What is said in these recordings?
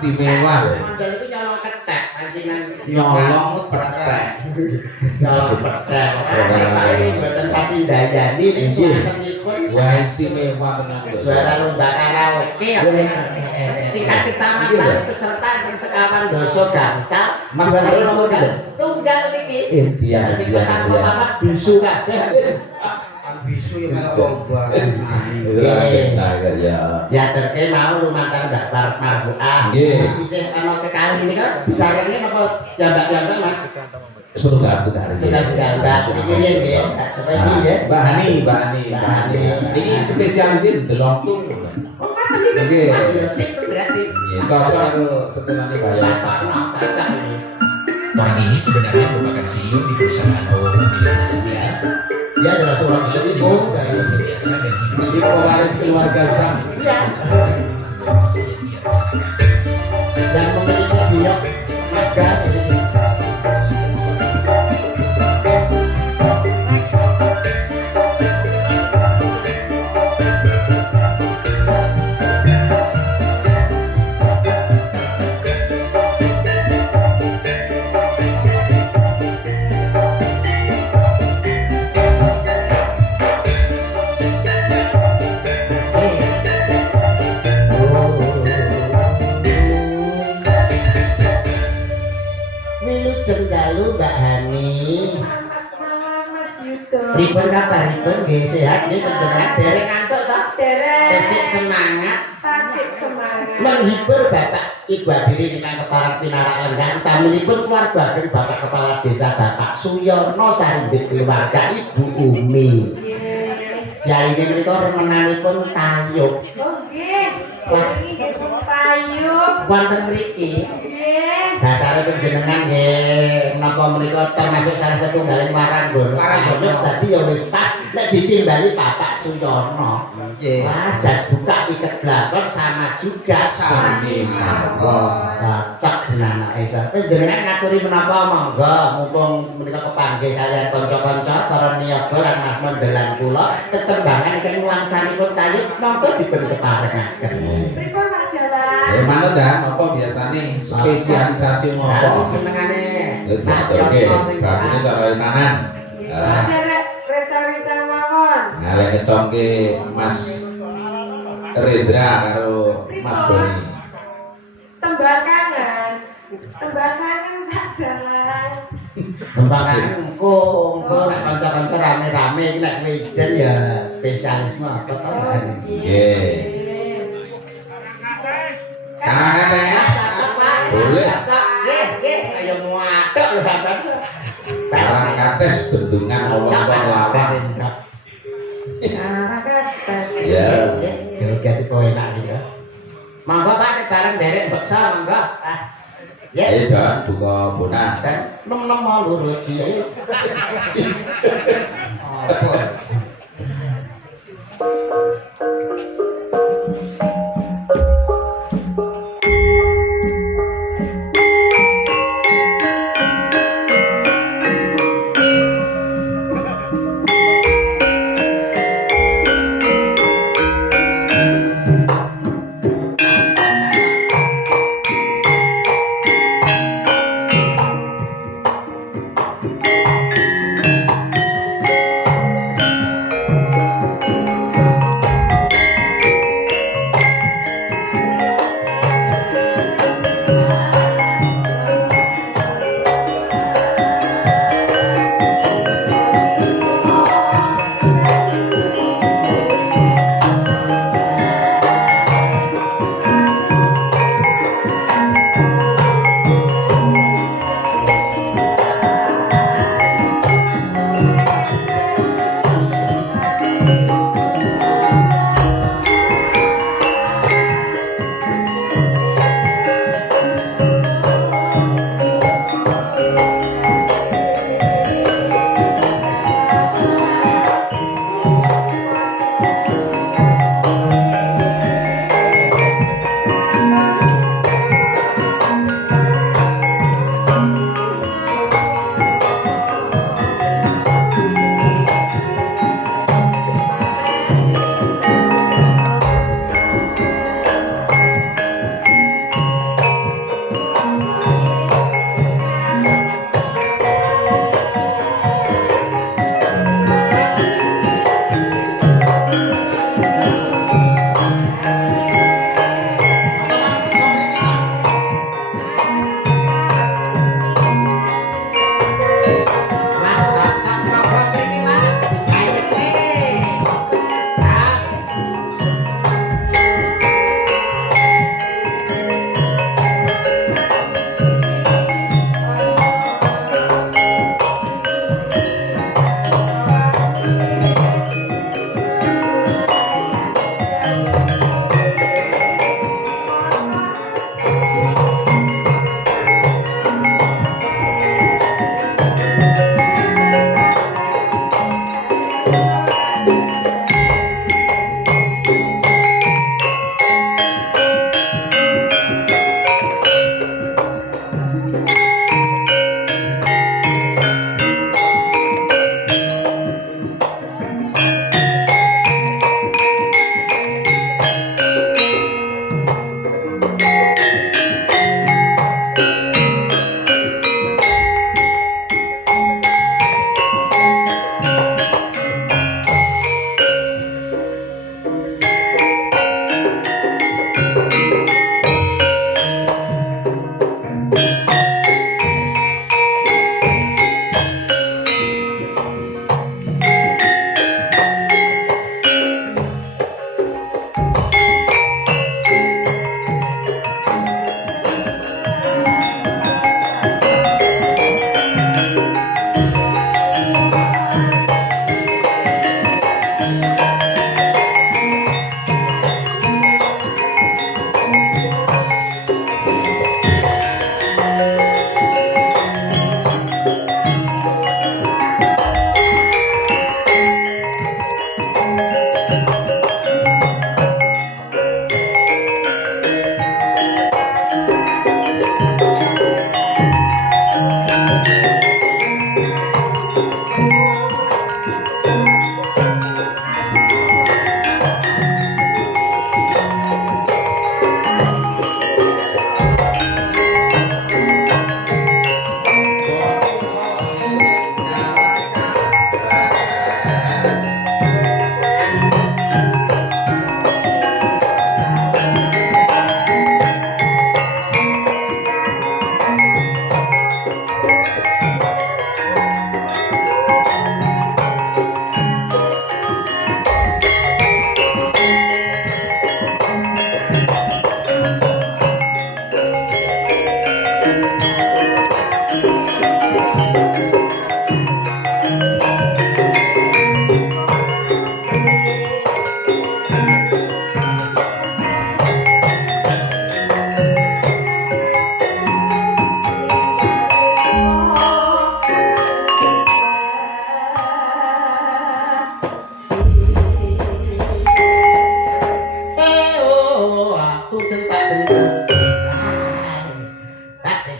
istimewa lho. Model itu nyolong ketek, pancingan nyolong petek. nyolong petek. Tapi mboten pati ndayani ning suwantenipun. Wah istimewa tenan lho. Juara lomba karaoke tingkat kecamatan peserta yang sekawan doso gangsal juara nomor tunggal niki. Dia Sing pertama bisu kabeh. Bisu ya melu lomba. Ya terke mau lumantar daftar marfu'ah. Iki sing ana kekali nika bisarene napa jambak-jambak Mas? Sudah. Sudah Mbak. Iki nggih, seperti ya. Mbak Hani. Ini spesialisin delontung. Oh, ngoten iki. Nggih. Sip berarti. Nggih, cocok karo setengahane bayar. Masakno cocok. Orang ini sebenarnya merupakan CEO di perusahaan mobilnya sendiri. Dia adalah seorang Dengan CEO sebuah hidup biasa dan hidup Ini sehat. pewaris keluarga kami. Iya. Sebuah misi yang ia rencanakan. Dan memiliki dia maka Wilujeng dalu Mbak Hani. Mas Yudo. Pripun kabaripun nggih sehat nggih panjenengan dereng ngantuk to? Dereng. Tesih semangat Tasik semangat. menghibur Bapak Ibu hadirin ingkang kepareng pinarak lenggah utaminipun keluarga Bapak Kepala Desa Bapak Suyono Sarindit keluarga Ibu Umi. Nggih. Ya ini menika remenanipun tayub Oh nggih. Ini nggih pun payung. wonten mriki. Nggih. Dasare panjenengan nggih menapa menika termasuk salah satunggaling waranggana. Waranggana dadi ya wis pas nek ditimbali Bapak Suyono. Nggih. Wah, jas buka iket blakon sama juga Sami mawon. cocok dengan anak Esa. Panjenengan ngaturi menapa monggo mumpung menika kepanggih kalian kanca-kanca para niyaga lan Mas Mondelan kula tetembangan ingkang nuansanipun tayub monggo dipun keparengaken. Pripun Pak Jalan? Mana dah apa biasane spesialisasi Aku ngopo? senengane Oke, berarti ini taruh kanan. Derek reca-reca mawon. Nah, lek ngecongke Mas Rendra karo Mas Boni. Tembakangan. Tembakangan Pak Jalan. Kembangan engko nek kanca-kanca rame-rame iki nek wejen ya spesialisme apa to Mbak? Nggih. Karang kabeh. Cocok Pak. Boleh. Cocok. Nggih, kaya muatuk lho sampean. Karang kates bendungan Allah lawan. Ya. Joget iku enak iki. Monggo Pak nek bareng derek beksa monggo. Ya. Ayo dan buka bonus. Dan nem-nem mau loro ji.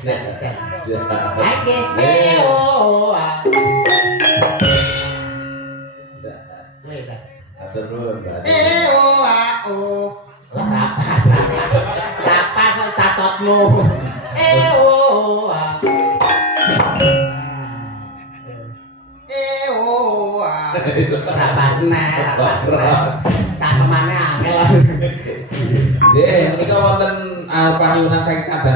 Aike, eo, Wih, dah. Atur nuwun, Mbak. Lah rapas. Rapas kok cacotmu. Rapas cakemane angel. Nggih, menika wonten panyuwunan saking Kaban